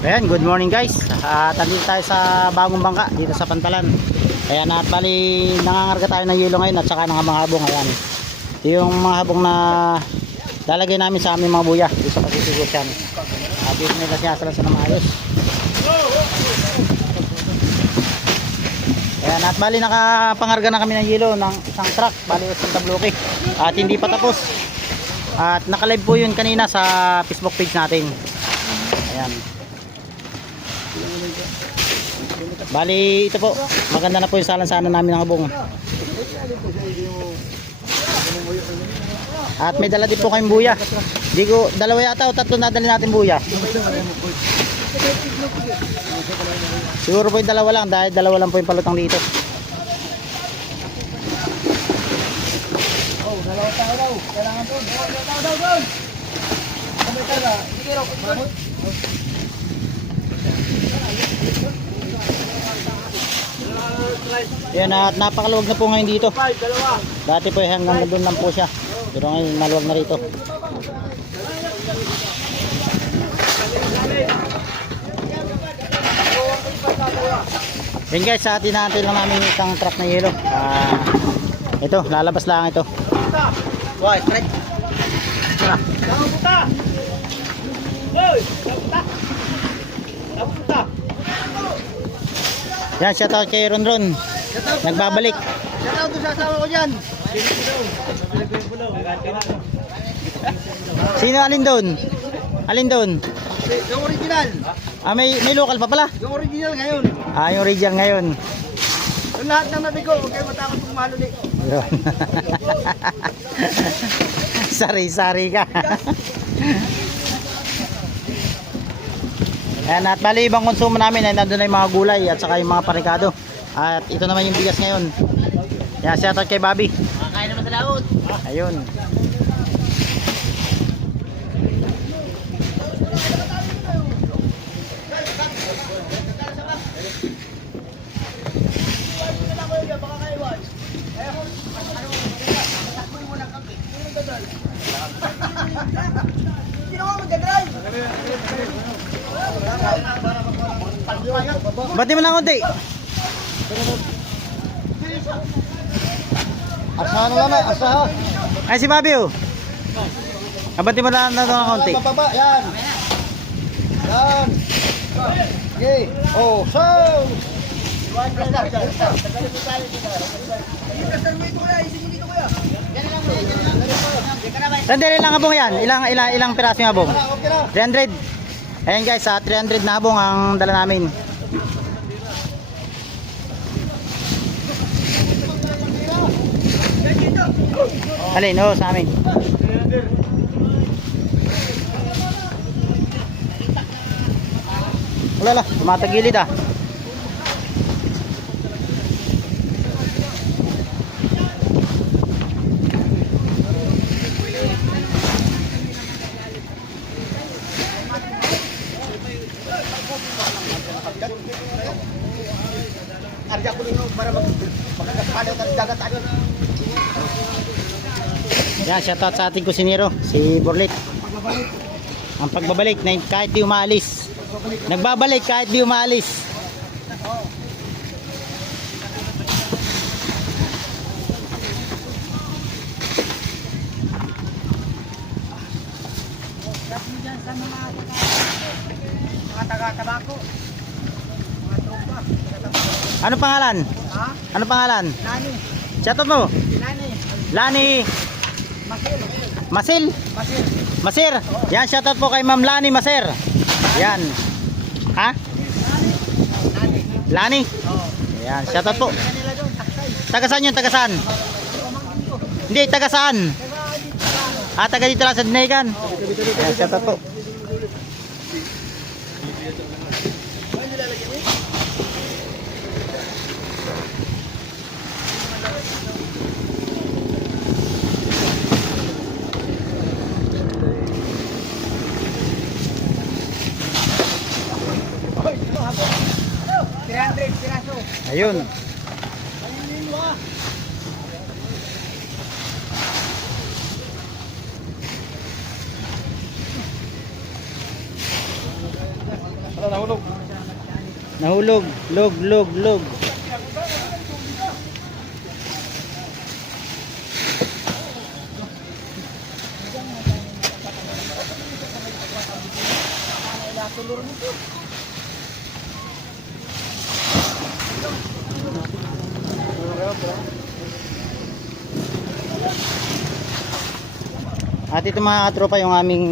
Ayan, good morning guys. Tandito tayo sa bagong bangka dito sa Pantalan. Ayan, at bali nangangarga tayo ng yelo ngayon at saka ng mga habong. Ayan, yung mga habong na lalagay namin sa aming mga buya dito sa Pasisigusyan. At dito nila siya sila na maayos. Ayan, at bali nakapangarga na kami ng yelo ng isang truck, bali isang tabloke. At hindi pa tapos. At nakalive po yun kanina sa Facebook page natin. Ayan. Bali ito po, maganda na po yung salansanan namin ng habong. At may dala din po kayong buya. Di ko, dalawa yata o tatlo na dali natin buya. Siguro po yung dalawa lang dahil dalawa lang po yung palutang dito. Oh, dalawa tao daw. Kailangan doon. Dalawa tao daw doon. Kami tara. Sige raw. Yan, at napakaluwag na po ngayon dito. Dati po hanggang doon lang po siya. Pero ngayon maluwag na rito. Yan guys, sa atin natin lang namin isang truck na yelo. Ito, lalabas lang ito. Why, straight. Puta. Hoy, puta. Puta. Yan, shout out kay Ron. Nagbabalik. Shout out sa asawa ko diyan. Sino alin doon? Alin doon? Yung original. May local pa pala. Yung original ngayon. Yung region ngayon. Yung lahat ng nabi ko, huwag kayo matakot kung maluli. Yun. Sari-sari ka. Ayan, at bali ibang konsumo namin ay nandun na yung mga gulay at saka yung mga parikado. At ito naman yung bigas ngayon. Yan, shout out kay Bobby. Makakain naman sa laot. Ayun. Bati mo lang konti. Asahan lang na, asahan. Ay si Bobby oh. Bati mo lang ng konti. Bababa, yan. Yan. Okay. Oh, so. Sandali lang habong yan. Ilang piraso yung habong? 300. Ayan guys, 300 na habong ang dala namin. Alin, sa amin. Wala, tumatagilid ah. Arja ko ninyo para makakapalaw ng dagatan. Yan, shoutout sa ating kusinero, si Borlik. Ang pagbabalik na kahit di umaalis. Nagbabalik kahit di umaalis. Mga taga-tabako. Mga tropa. Ano pangalan? Ha? Ano pangalan? Nani. Shoutout mo. Nani. Lani Masil. Masil. Masil. Masir. Yan, shoutout po kay Ma'am Lani Masir. Yan. Ha? Nani. Lani. Oo. Yan, shoutout po. Kanila doon, taksay. Taga saan yun? Taga saan? Pamangkin ko. Hindi, taga saan? Taga dito lang. Taga dito lang sa Dinagan. Yan, shoutout po. Hoy, ito hapon. 300 piraso. Ayun. Ano Nahulog. Nahulog. Log. At ito mga katropa yung aming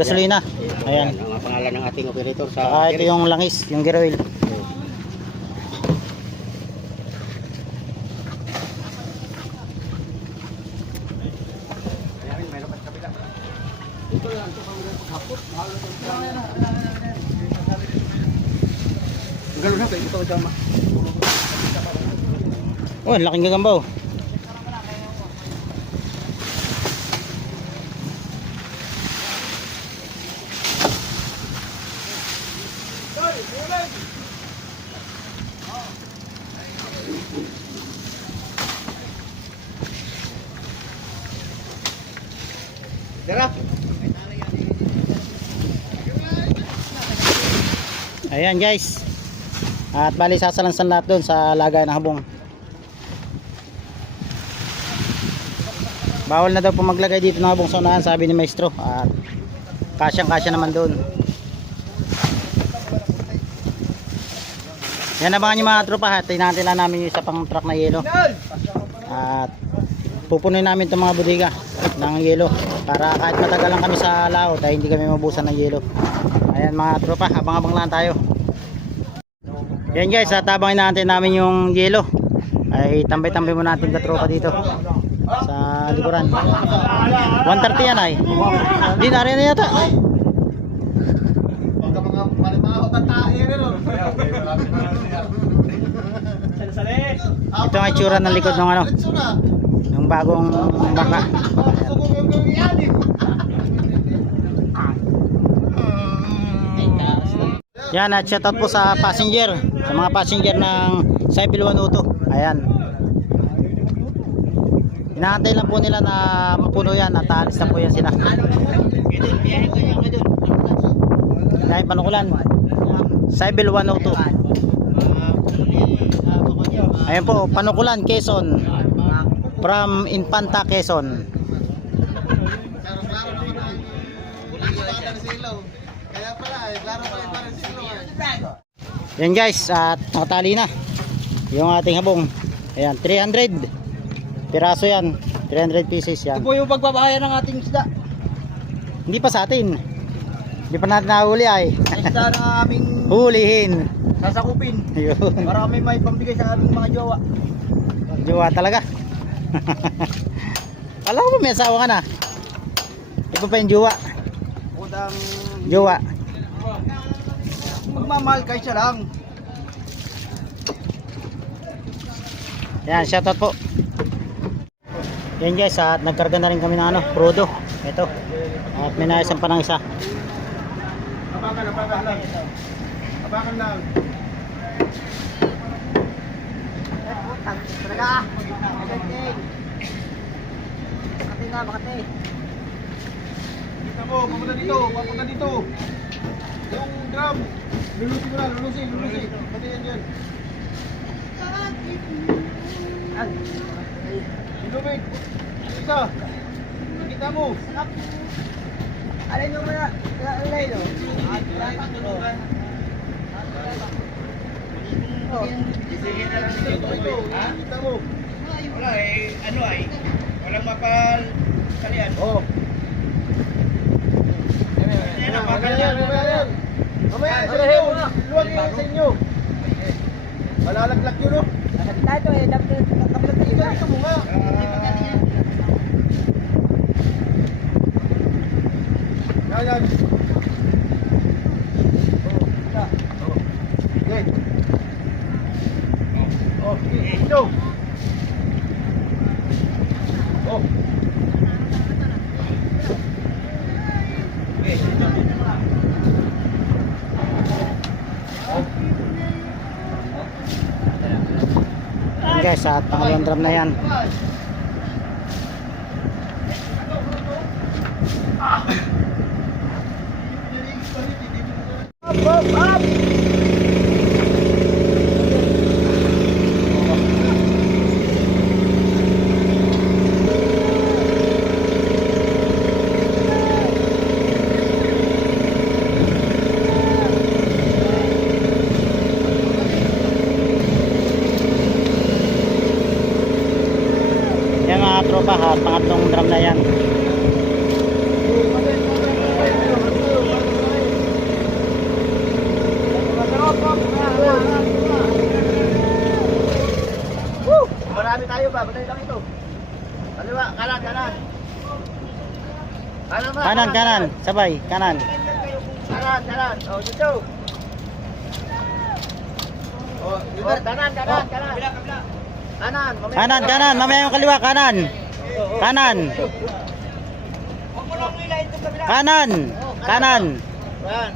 gasolina. Ayan. Ang pangalan ng ating operator sa Saka ito yung langis, yung gear oil. Ganun na kayo ito dyan. Oh, ang laking gagambaw. Tara. Ayan guys. At bali sasalansan lahat doon sa lagay ng habong. Bawal na daw po maglagay dito ng habong sa unahan, sabi ni maestro. At kasyang-kasya naman doon. Yan, abangan nyo mga tropa. Tingnan lang namin yung isa pang truck na yelo. At pupunin namin itong mga bodega ng yelo para kahit matagal lang kami sa laot ay hindi kami mabusan ng yelo. Ayan mga tropa, abang-abang lang tayo. Yan guys, at habang inaantay namin yung yelo ay tambay-tambay muna natin katropa dito sa likuran. 130 yan ay. Hindi na rin na yata. Ito ang itsura ng likod ng ano, ng bagong bangka. Yan, at shoutout po sa passenger, sa mga passenger ng Cybil 102. Ayan. Inaantay lang po nila na mapuno yan at aalis na po yan sila. Dahil panukulan Cybil 102. Ayan po, Panukulan, Quezon. From Infanta, Quezon. Yan guys, at nakatali na yung ating habong. Ayan, 300 piraso yan, 300 pieces yan. Ito po yung pagbabahayan ng ating isda. Hindi pa sa atin. Hindi pa natin nahuli ay. Isda na aming Hulihin. sasakupin. Yun. Para may pambigay sa aming mga jowa. Jowa talaga. Alam ko may asawa ka na. Iba pa yung jowa. Udang Jowa. magmamahal kayo siya lang. Yan, shoutout po. Yan guys, at nagkarga na rin kami ng ano, Prodo. Ito. At may naisan pa ng isa. Abakan lang. Abakan lang. Talaga. Makati na, makati. Kita mo, papunta dito. Yung drum. Lulusin mo na, lulusin. Pati yan dyan. Ilumig. Isa. Kita mo. Alay nyo muna. Alay no. Kita mo. Wala ano ay. Walang mapal. Kalian. Oo. Mamaya, luwag yun sa inyo. Malalaglag yun, no? Dito eh, dapat dito mo nga. Yan. Okay. Oh, ito. Oh. Yan guys, at pangalawang drum na yan. Yan mga tropa, ha, pangatlong drum na yan. Marami tayo ba? Batay lang ito. Kaliwa, kanan, kanan. Kanan ba? Kanan, kanan, sabay, kanan. Kanan, kanan. Oh, dito. Oh, dito. Kanan, kanan, kanan. Kanan, mamaya. Kanan, kanan, mamaya yung kaliwa, kanan. Kanan. Kanan, kanan.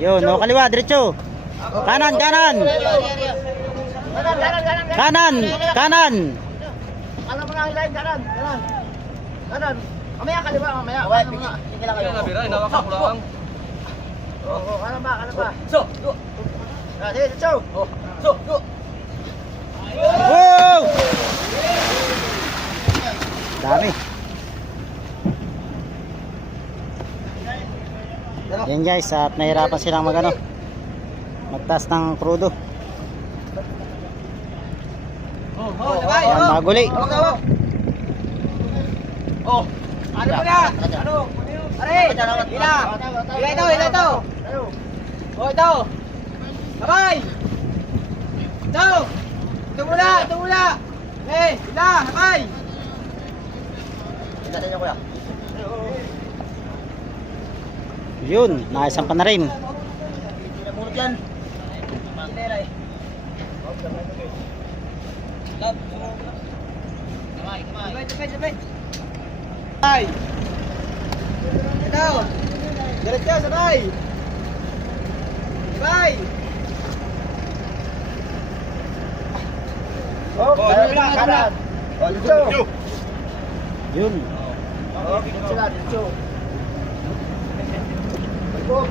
Yun, o kaliwa, diretso. Kanan, kanan. Kanan, kanan, kanan. Kanan, kanan. Kanan mo na ang line, kanan, kanan. Kanan. Mamaya kaliwa, mamaya. Kanan mo nga. Sige lang kayo. Oo, kanan ba, kanan ba? So, go. Sige, dito. So, go. Wow! Dami. Yan guys, at nahirapan silang magtas ng krudo. Yan, maguli. Oh. Ano mo na? Ano? Are, ila. Ila ito, ila ito. Oh, ito. Sabay. Ito. Ito muna, ito muna. Eh, ila, sabay. Ila din kuya. Yun, naisampa na rin. Pinamulot yan. Sabay. Sabay. Ito. Diretso, sabay. Sabay. Oh, kanan. Oh, dito. Yun. Oh, dito na, dito. Go.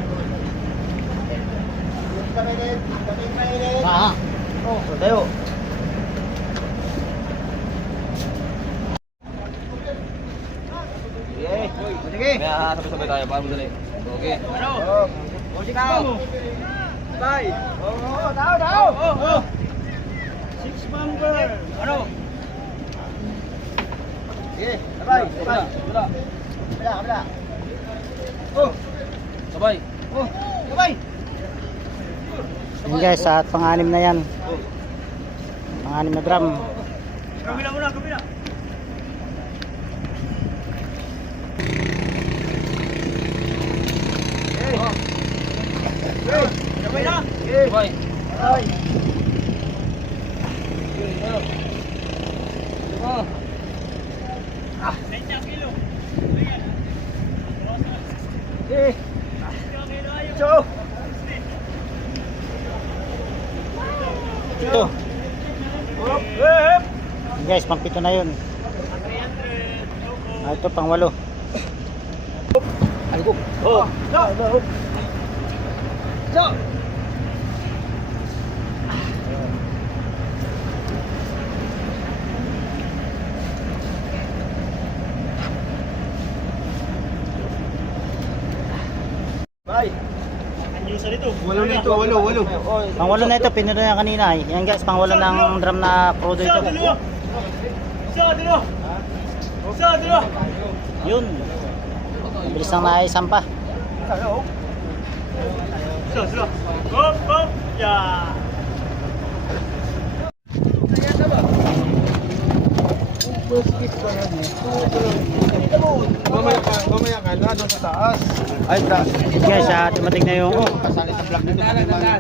Mainit. Oh, tayo. Sige. Kaya ano sabay tayo, paano dali? Okay. Ano? Oh, sige mo. Bye. Oh, tao. Oh. Six member. Ano? Sige, sabay. Kabila. Oh. Sabay. Oh, sabay. Yan guys, at pang-anim na yan. Pang-anim na drum. Kabila muna, kabila. Sabay na. Sabay. Sabay. Cho. Ito. Yan guys, pang-pito na yun. Ito pang-walo. Oh. Cho. Bye. Walo na ito, walo. Pang-walo na ito, pinuro na kanina eh. Yan guys, pang-walo ng drum na krudo ito. Yun. Mabilis lang naisampa. Mamaya ka na doon sa taas. Ay, taas. Guys, dumating na yung Kasali sa vlog nito.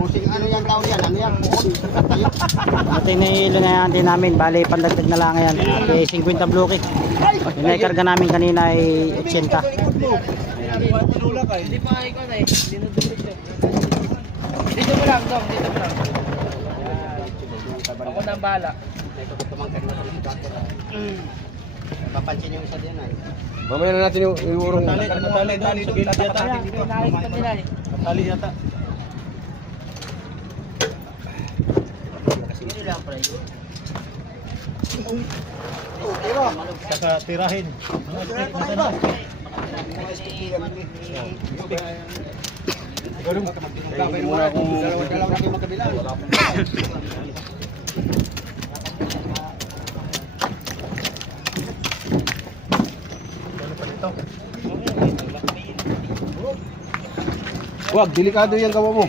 Pusing ano yan tao yan? Ano yan? Bukod. dumating na yung hilo na yan din namin. Bali, pandagdag na lang yan. Okay, 50 bloke. Yung naikarga namin kanina ay 80. Hindi pa ikaw na eh. Dinudulog siya. Dito mo lang, Dong. Dito mo lang. Ako na ang bahala. Papansin yung isa din ay. Mamaya na natin yung urong. Natali doon sa gilid yata. Nakikita nila eh. Natali yata. Saka tirahin. Wag, delikado yung gawa mo.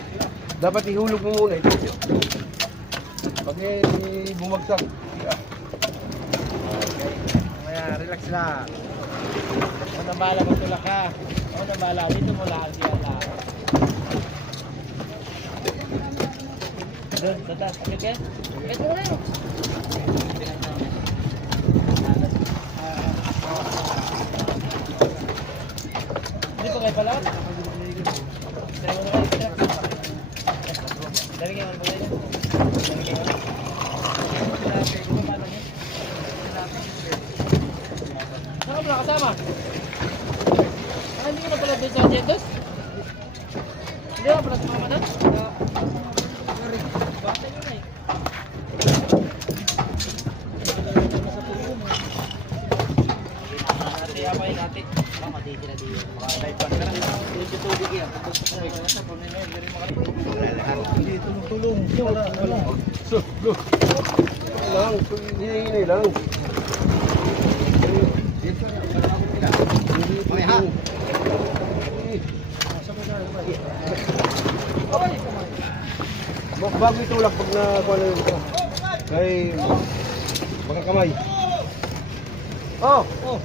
Dapat ihulog mo muna ito. Pag bumagsak, Kaya relax lang. Ako na bala, magtulak ka. Ako na bala, dito mo lang siya lang. Doon, tatas. Okay, okay? Ito mo na yun. Hindi pa kayo pala? Try mo na kayo. Dali kayo, ano ba kayo? Dali kayo. Saan ka pala kasama? Hindi ka na pala doon sa Agendos? Hindi ka pala sumama doon? Bata nyo na eh. Ate, apay natin. Matitira dito. Medyo tubig yan. tulong. Wala. So, go. Lang, hindi lang. Bago itulak pag nakuha na yun ito. Kay baka kamay. Oh! Oh!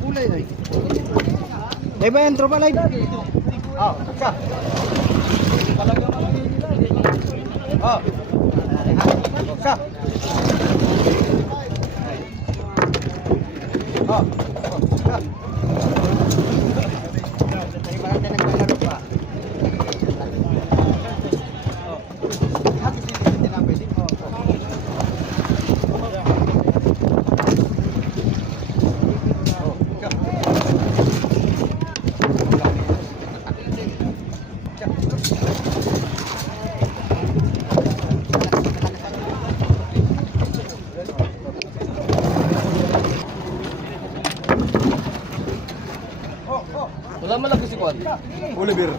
Kulay na eh. Live ba yan? Tropa live? Ah, ka. Ah. Ka. Ah. Ka. Wala malaki si Kwan. Oliver.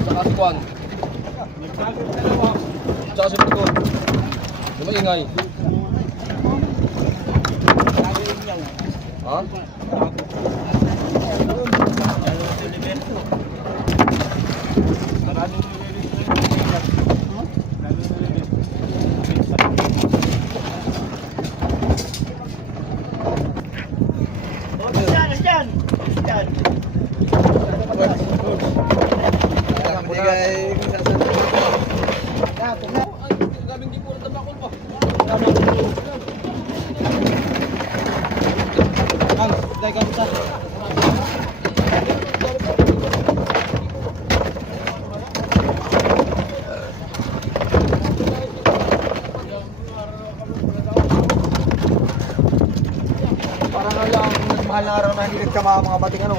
Saka si Kwan. Saka si Pagod. Di maingay. Ha? Parang lang mahal na araw na hindi nagkama mga bating ano.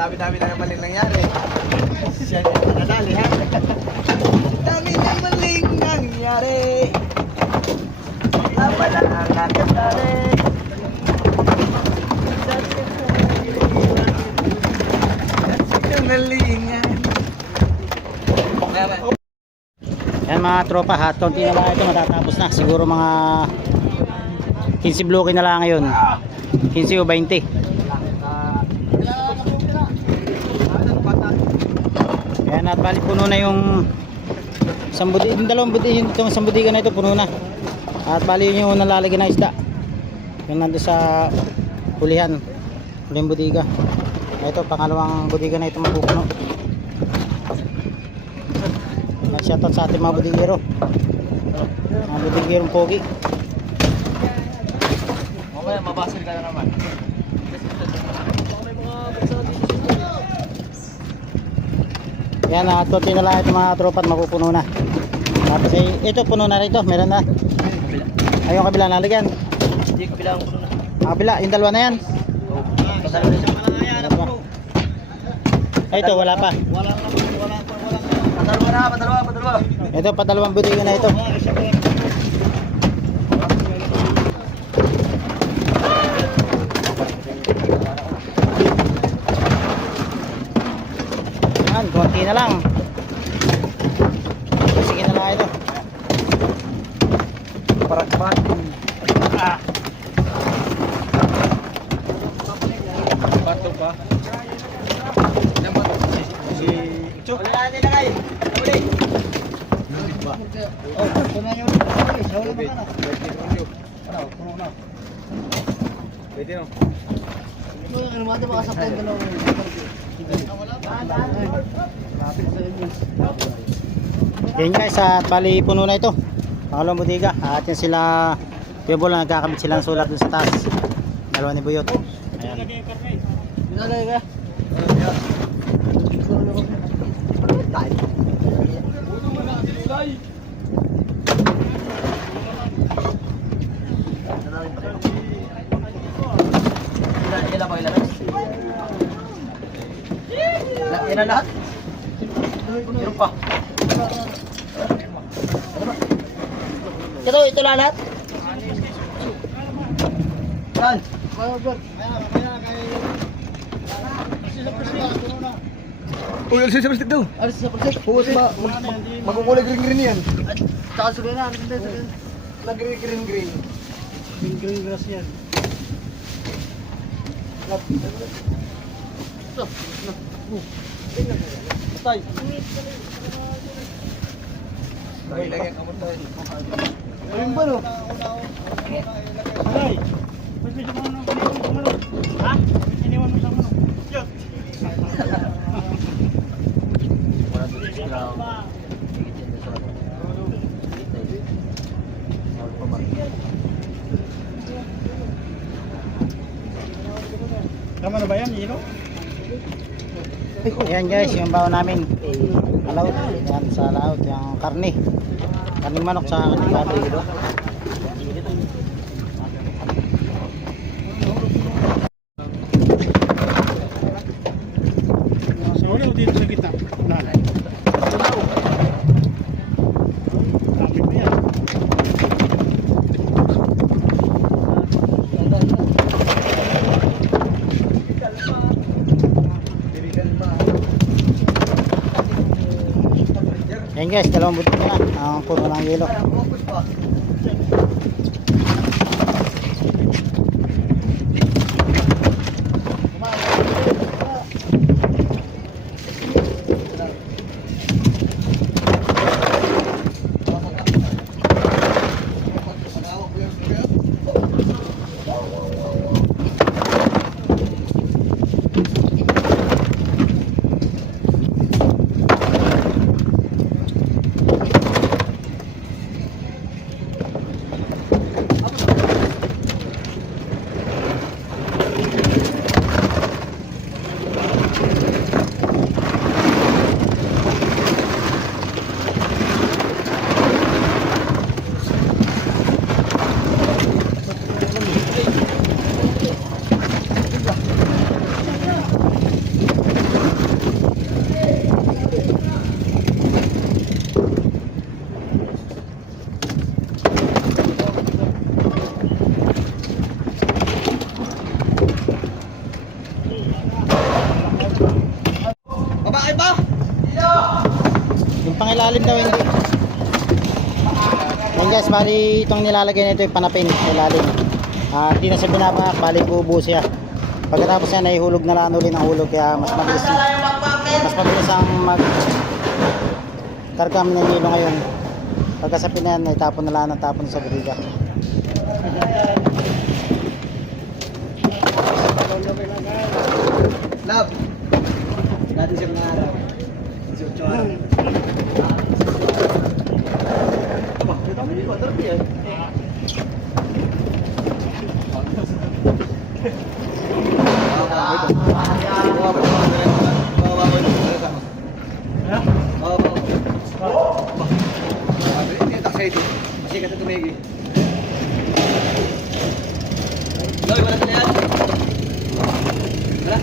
Dami-dami na naman yung nangyari. Siya yung nakadali, ha? Dami na maling nangyari. Tama na ang nakadali. Nalingan. Yan mga tropa, ha, konti na lang ito, matatapos na. Siguro mga 15 bloke na lang ngayon. 15 o 20. Ayan, at balik puno na yung sambudi, yung dalawang budi, yung itong sambudigan na ito puno na. At bali yun yung nalalagyan na isda. Yung nandun sa hulihan, huling budiga. Ito, pangalawang budiga na ito mapupuno. Shoutout sa ating mga budigero, mga budigero pogi. Okay, mabasal ka na naman. Yan, konti na lang ito mga tropa at mapupuno na. Tapos ito puno na rito, meron na. Ayun kabila nalagyan. Hindi, kabila ang puno na. Kabila, yung dalawa na yan. Ito wala pa. Padalwa. Ito padalawang budiga na ito. Yan, konti na lang. Sige na lang ito. Parakpat. Bato pa. Si Chok. Wala na nilagay. Uli. Oh, kunan yung hawla mo kana. Ano, puno na. Pwede no. Ano mo ba kasapay ko lang. Lapit sa inyo. Yan guys, at bali puno na ito. Pangalawang budiga. At yan sila Pebol na nagkakabit sila ng sulat dun sa taas. Dalawa ni Buyot. Ayan. Nalay ka. Ilan ba ilan? Ilan lahat? Meron pa. Ito lahat? Yan. Uy, alis sa plastic daw. Alis sa plastic. Huwag ba magkukulay green yan. Saka sabihin na, alis na. Nag-green. Green grass yan. Patay. Lagyan ka mo tayo. Ayun ba no? Ay. Ha? Iniwan mo sa manok. Yun. Tama na ba yan, Hilo? Ayan guys, yung baon namin. Alaut. Yan sa laut, yung karne. Karning manok sa karning baboy. Sa uli o dito sa kita? Unahan. Traffic na yan. Ayan guys, dalawang buti na ang puno ng yelo. ilalim daw hindi. Yan guys, bali itong nilalagay nito yung panapin sa ilalim. Hindi na siya binabaak, bali bubuo siya. Pagkatapos yan ay hulog na lang ulit ng hulog, kaya mas mabilis ang karga ng yelo ngayon. Pagkasapin na yan, ay tapon na lang ng tapon sa bodega. Love. Dati siya nangarap. 18 araw. Masih kata tumigi. Loy, wala na yan. Wala.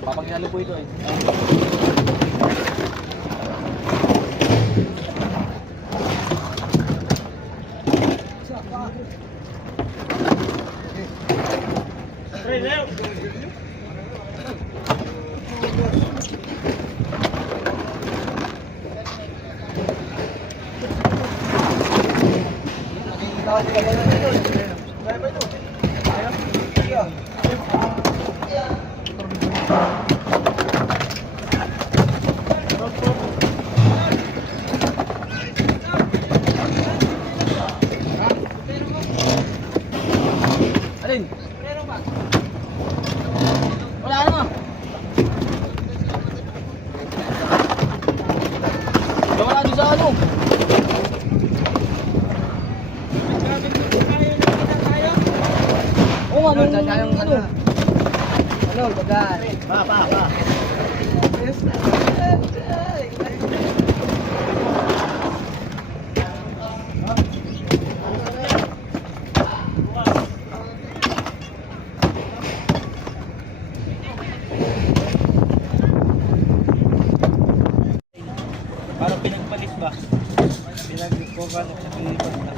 Papaghalo po ito eh. Alin? Wala naman. Wala doon sa ano. Oh, ano yung ano? Ano, bagan. Pa. Parang pinagpalis ba? Pinagpokan at pinilipat na.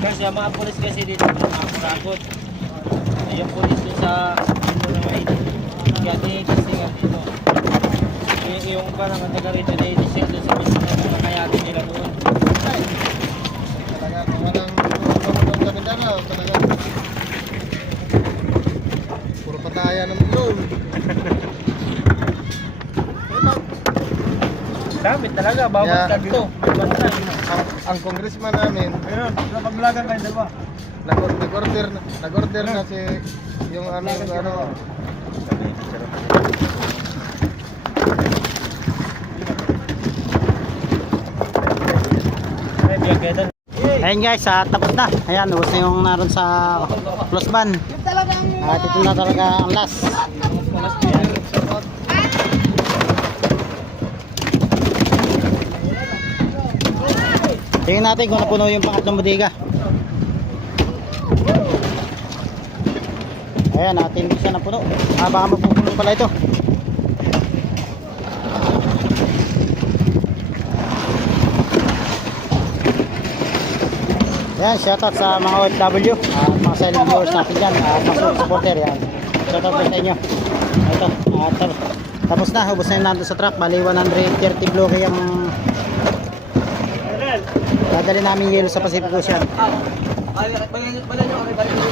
Kasi ang mga pulis kasi dito, nakakuragot. Yung pulis dito sa dito na may kaya tinitisingan dito. Yung parang ang taga rito, tinitisingan doon sa mismo na mga kayatin nila doon. Talaga, walang kami na raw. Talaga. Puro pataya ng drone. Dami talaga, bawat Yeah. kanto. Bantay. Ang congressman namin, Ayun, napaglagan kayo dalawa. nag-order na si yung ano. Ay, biyagyan. Ayan guys, tapos na. Ayan, ubos na yung naroon sa close ban. At ito na talaga ang last. Tingnan natin kung napuno yung pangatlong bodega. Ayan, natin bisa napuno. Baka mapupuno pala ito. Ayan, shoutout sa mga OFW at mga silent viewers natin dyan at mga supporter. Yan, shoutout po sa inyo. Ito, tapos na, ubos na yung nandun sa truck. Bali 130 bloke yung dadali namin yelo sa Pacific Ocean. Bala nyo kami, bala nyo.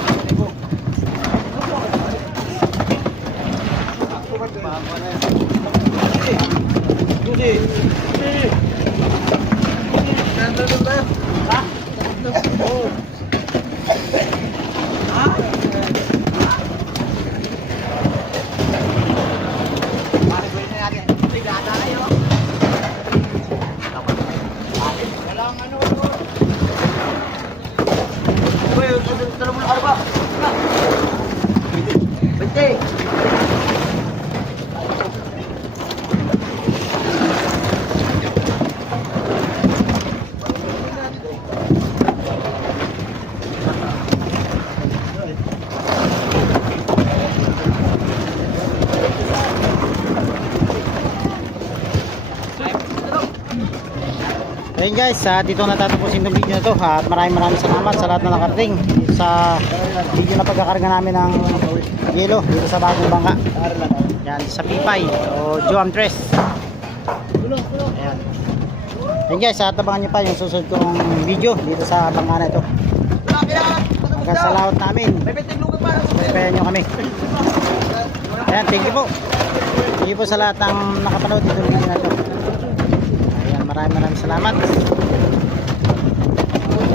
Ayun guys, dito natatapusin itong video na to at maraming salamat sa lahat na nakarating dito sa video na pagkakarga namin ng yelo dito sa Bagong Bangka. Yan, sa Pipay o Joam Tres. Ayan. Ayun guys, atabangan nyo pa yung susunod kong video dito sa bangka na ito. Hanggang sa laot namin. Paypayan nyo kami. Ayan, thank you po. Thank you po sa lahat ng nakapanood dito video na ito. Ayan, maraming salamat.